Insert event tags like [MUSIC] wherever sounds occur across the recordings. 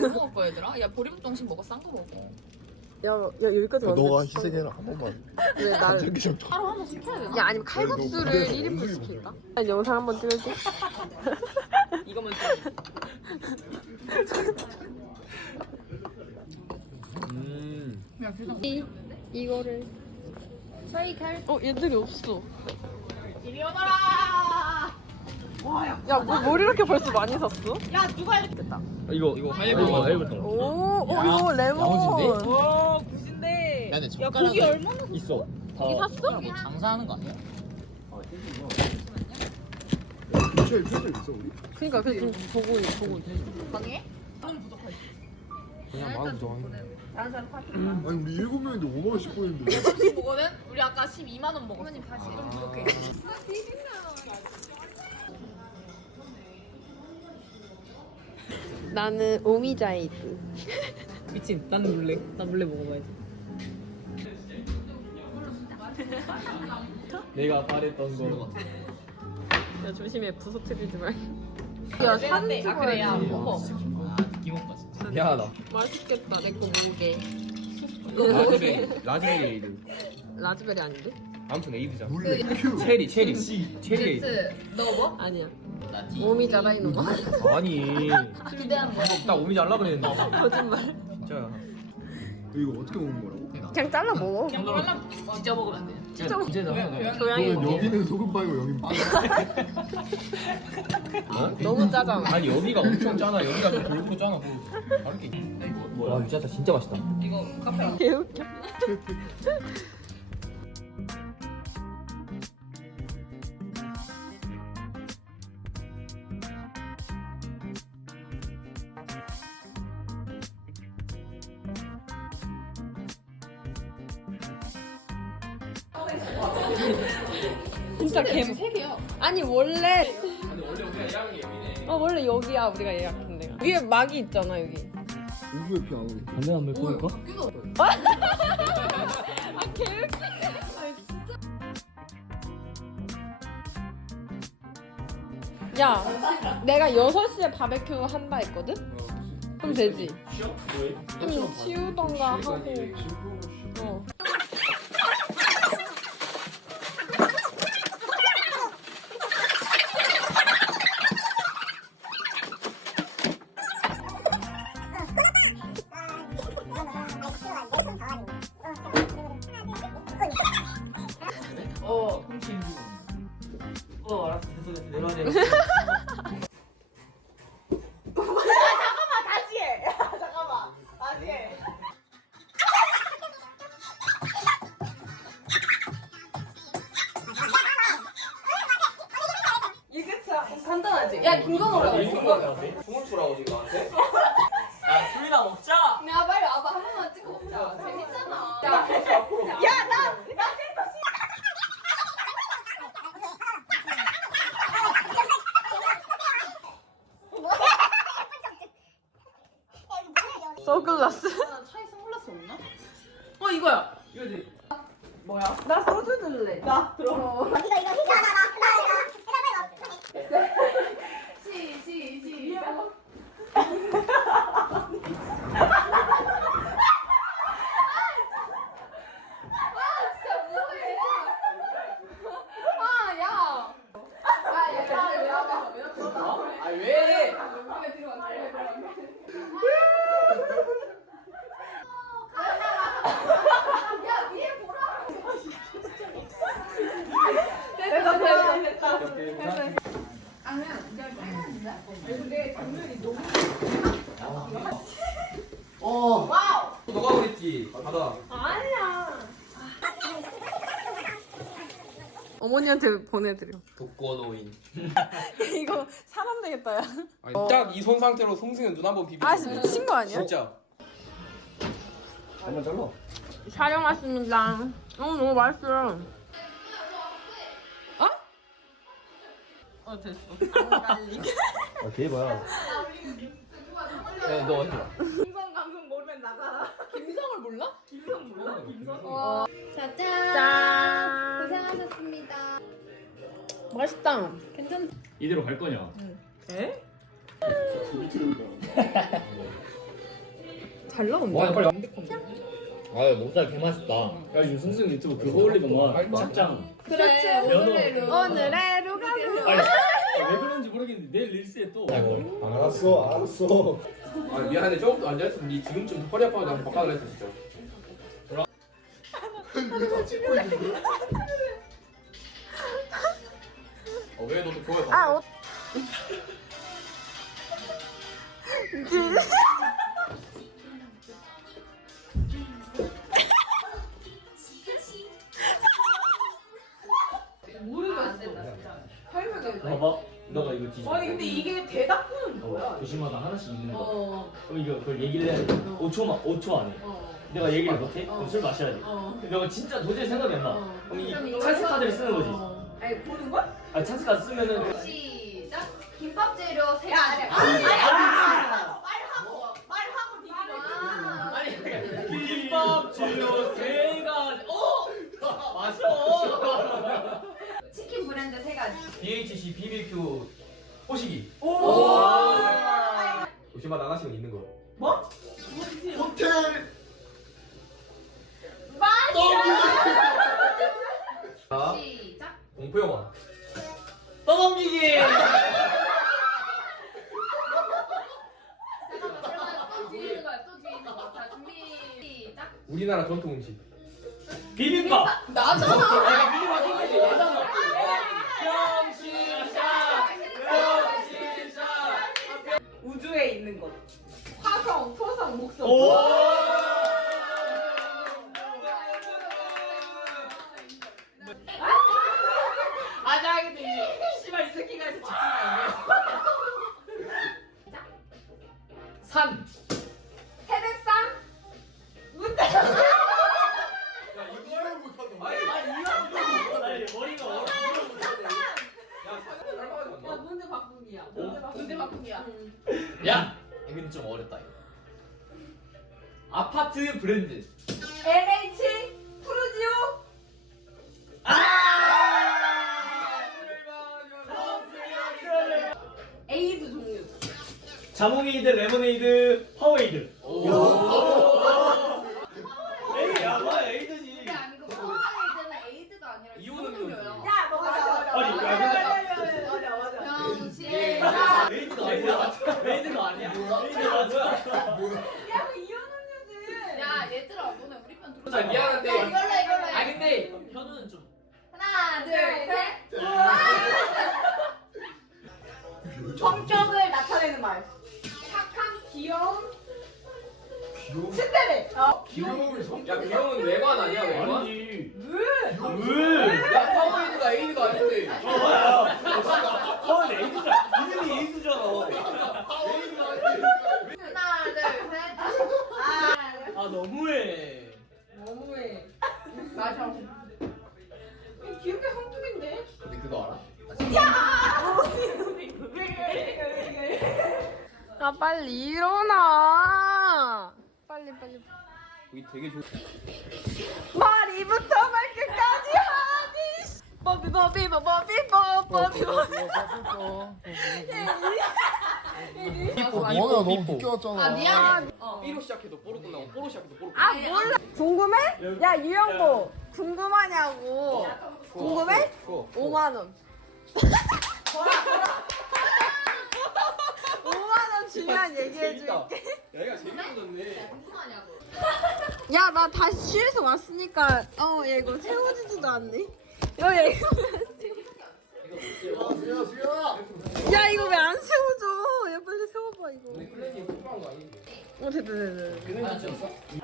뭐 먹을 거야 얘들아? 야 보리묵정식 먹어 싼 거 먹어 야, 야 여기까지 왔는데. 너가 희생해라 한 번만. 왜 나? 저기 좀 하루 하나 시켜야 되나? 야 아니면 칼국수를 그래, 1인분 너무 시킬까? 난 영상 한번 찍을게. [LAUGHS] 이거만 음. 이거를. 저희 갈. 어 얘들이 없어. 이리 오너라 야, 뭐, 뭘 이렇게 벌써 많이 샀어? 야 누가 이렇게 됐다. 이거 이거 하이볼 하이볼 오, 오, 레몬. 야무진데? 오 굿인데 야, 내야 고기 얼마나 있어. 고기 샀어? 이게 장사하는 거 아니야? 근처에 표정 있어 우리? 그니까 그 지금 보고 있- 보고 부족하지 그냥 마음 정하는. 다른 사람 파티 아니 우리 일곱 명인데 5만 원씩 보냈는데. 혹시 먹거든? 우리 아까 12만 원 먹었어 어머님 다시 좀 부족해 나는 오미자이드. 미친 나는 몰래 나 몰래 먹어봐야지 내가 바랬던 거. 야 조심해 부서뜨리지 말. 야 사진 찍어야 아 그래 야지 먹어 진짜. 미안하다. 맛있겠다 내 거 모으게. 라즈베리 라즈베리 에이드. 라즈베리 아닌데? 아무튼 에이드잖아. 몰래 큐. 체리 체리 체리 에이드. 너 뭐? 아니야. 오미자다 이놈아. 아니. 기대하는 거야 나 오미 잘라 그랬는데. 거짓말. 진짜야. 이거 어떻게 먹는 거라고? 그냥 잘라 먹어. 그냥 먹으려면 진짜 먹으면 안 돼. 진짜 그러면 있게. 여기는 소금 빠이고 여긴 빠. 어? 너무 짜잖아. 아니 여기가 엄청 짜나 여기가 좀 굵고 짜나 뭐 다르게. 와 진짜 진짜 맛있다. 이거 카페 개 웃겨. [LAUGHS] 진짜 개. 세 개야. 아니 원래. 어 원래 여기야 우리가 예약한 데가. 위에 막이 있잖아 여기. 우주의 피안 오게. 담배 한번 끊을까? 아 개웃기네. 야, 내가 6시에 바베큐 한다 했거든? 그럼 되지. 좀 치우던가 하고. 어. 어 선글라스. 나 차에 선글라스 없나? 어, 이거야. 이거지. 뭐야? 나 소주 들래. 나 들어. 시, 시, 시작. 아, 진짜 뭐해. 아, 야. 아, 얘들아, 왜 와봐. 왜 와봐. 아 왜? 여기가 뒤로 와, 뒤로 와, 뒤로 와. 야, 위에 보라. 됐다, 됐다, 됐다. 어. 너가 그랬지. 받아. 어머니한테 보내드려. 독거노인. [LAUGHS] 이거 사람 되겠다, 야. 딱이 손 상태로 송승현 눈 한번 비비. 아, 진짜 미친 거 아니야? 진짜. 한번 잘라. 촬영하십니다. 어, 너무 맛있어. 어? 어, 됐어. 안 갈리게. [LAUGHS] 아 대박야. 야너 어디 와? 김성 감성 모르면 나가라. 김성을 몰라? 김성 몰라? 김성? 자, 짠! 짠. 맛있다. 괜찮? 이대로 갈 거냐? 에? [LAUGHS] 잘 나온다. 와 빨리 아 목살 개 맛있다. 야 요즘 승승 유튜브 그거 올리더만 착장 그래 오늘의 오늘의 루가루. 아니 아, 왜 그런지 모르겠는데 내 릴스에 또 알았어 알았어. 아 미안해 조금 앉아있으면 니 지금쯤 허리 아파서 한번 바꿔달라 했어 진짜 왜다 찍고 왜 너도 아, 옷. 안 된다 진짜 설명해 봐봐 너가 이거 뒤집어 아니 근데 이게 대답은 뭐야 조심하다 하나씩 읽는 거 어 그럼 이거 그걸 얘기를 해야 돼 5초만 5초 안에 어. 내가 얘기를 못해? 그럼 술 마셔야 돼 어. 너가 진짜 도저히 생각이 안나 어. 그럼 이 해서- 카드를 쓰는 거지 어. 아니 보는 거야? 아 찬스 카드 쓰면은 시작. 김밥 재료 세 야, 가지. 아니, 아니 아니, 아니 말하고 말하고 아니 김밥 재료 세 가지. 어! 마셔 치킨 브랜드 세 가지. BHC BBQ 호식이. 오! 조심하다 하나씩은 있는 거 호텔. 자 시작. 공포 영화 우리나라 전통 음식. 비빔밥. 나잖아. 내가 비빔밥 땡기지 얘잖아. 병신샷. 병신샷. 우주에 있는 것. 화성, 토성, 목성. 오! 아, 나 근데 이 씨발 이 새끼가 해서 집중이 산 태백산? 브랜드. LH 푸르지오? 에이드 종류. 자몽에이드 레모네이드 파워에이드 에이 야뭐 에이드지 그게 아니고 파워에이드는 에이드가 아니라 이유는 이유는요 야, 너 맞아. 아니, 맞아, 야, 맞아, 맞아, 맞아. 병신 에이드가 아니야 에이드가 아니야 에이드 맞아 야, 그 이혼음료지. 야 얘들아 너네 자, 미안한데. 야, 이걸로 이걸로 해아 근데 현우는 좀. 하나 둘셋 성격을 나타내는 말. 착한, 귀여운, 귀여운 츤데레. 어. 귀여움을 성. 야 귀여운 외관 아니야 외관? 아니지 왜? 왜? 야 파워에이드가 에이드가 아닌데 어 뭐야 파워 에이드잖아 이름이 에이드잖아 에이드가 아닌데 하나 둘셋 아, 아 너무해 너무해. 마셔 귀엽게 성격인데? 근데 그거 알아? 아 빨리 일어나. 빨리 빨리. 여기 되게 좋 머리부터 발끝까지 하니. 버비 버비 버비 버비 버비. 삐뽀 삐뽀 너무 늦게 왔잖아. 아 미안해 B로 시작해도 뽀로 끝나고 뽀로 시작해도 뽀로 아 끝나고 몰라. 궁금해? 야 유영보 궁금하냐고. 궁금해? 어, 5만 원. 5만 원 주면 얘기해 줄게. 야 얘가 재밌어졌네 궁금하냐고 야 나 다시 실에서 왔으니까 어얘 이거 세워지지도 않네. 야 이거 수 [LAUGHS] 야 이거 왜 안 세워져? 야 빨리 세워봐 이거. 어 됐다 됐다.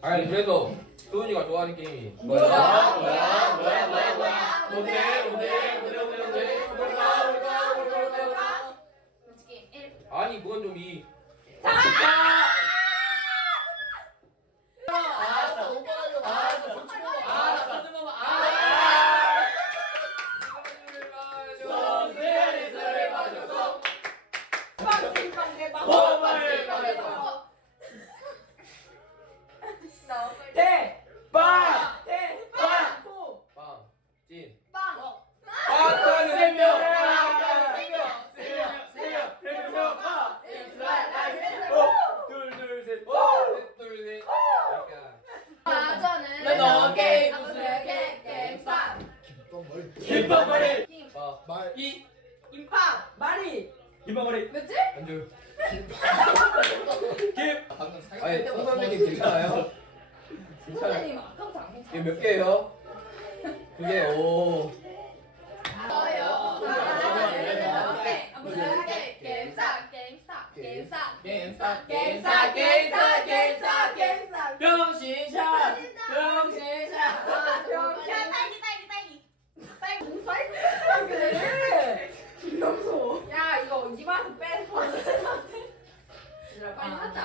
아니 그래서 소윤이가 좋아하는 게임이 뭐야 뭐야 뭐야 뭔데 뭔데 뭔데 뭔데 뭔데 뭘까 뭘까 뭘까 뭘까 솔직히 1 아니 그건 좀이 알 아빠야 이거 아. 빨리 하자.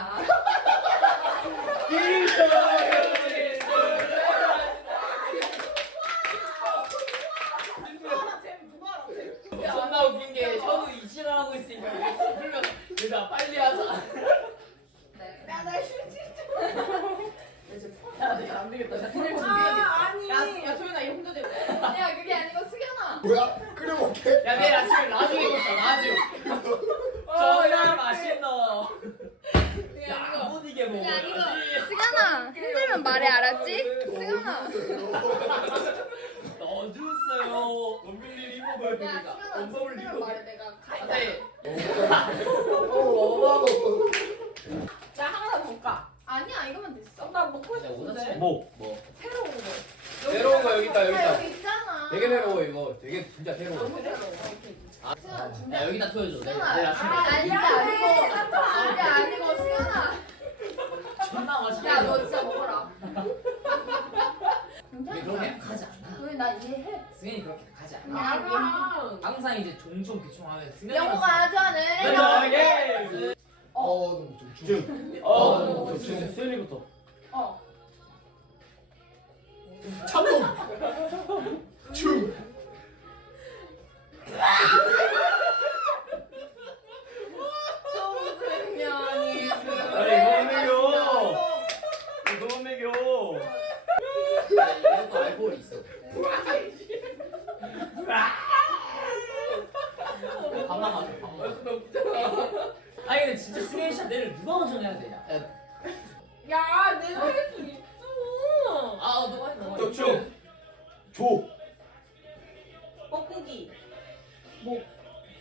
수경아 힘들면 말해 알았지? 수경아. 넣어주세요. 엄밀히 입어봐야 야. 수경아 힘들면 말해 내가 가. 네. [LAUGHS] 자 하나 더 볼까? 아니야 이거면 됐어. 나 먹고. 싶은데. 뭐? 뭐? 새로운 거. 새로운 거 여기 있다 여기 야 있다 여기 있잖아. 되게 새로워 이거 되게 진짜 새로워 너무 새로워. 아. 야 여기다 토해줘. 내일 아침에. 아, 아니 아니고 아니 아니고 수경아. 존나 맛있게. 야 너 진짜 먹어라. 우리 그렇게 약하지 않아. 왜 나 이해해? 승현이 그렇게 약하지 않아. 야 항상 이제 종종 대충하면 승현이 영화 전에 네. 어 너무 좀 중. 어 수현이부터 어. 참돔. 중. [LAUGHS] [LAUGHS]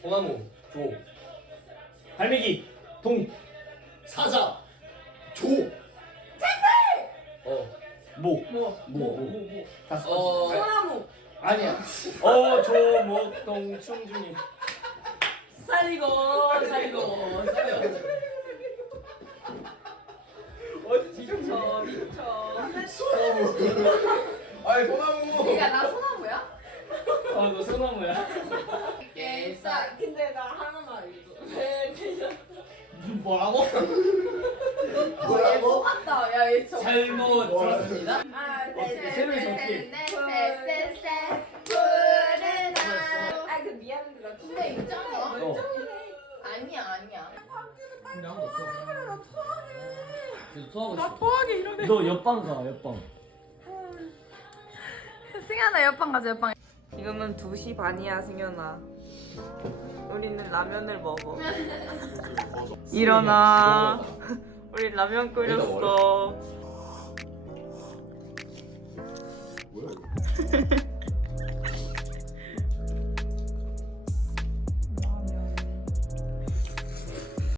소나무 조 갈매기 동 사자. 조. 어. 모. 뭐. 모. 모. 다섯. 어. 소나무. 아니야. [LAUGHS] 어, 조, 모, 동, 충준이. 살리고, 살리고, 살리고. 어디 지금 미쳐. 소나무. [LAUGHS] 아니, 소나무. 야, 나 소나무야? 아, 너 소나무야. [LAUGHS] 뭐라고? [LAUGHS] 뭐라고? 똑같다. 야, 얘 저. 잘못 들었습니다. 아, 어, 세 명이서 어떻게? 셋셋셋 푸른 하늘. 아, 그 미안한데 나 근데 있잖아. 어. 아니야, 아니야. 근데 아무도 없어. 그래서 토하고 나 있어. 토하게 이러네. 너 옆방 가, 옆방. 승현아, 옆방 가자, 옆방. 지금은 2시 반이야, 승현아. 우리는 라면을 먹어. [LAUGHS] 일어나. [LAUGHS] 우리 라면 끓였어. [LAUGHS] 뭐야? 이거?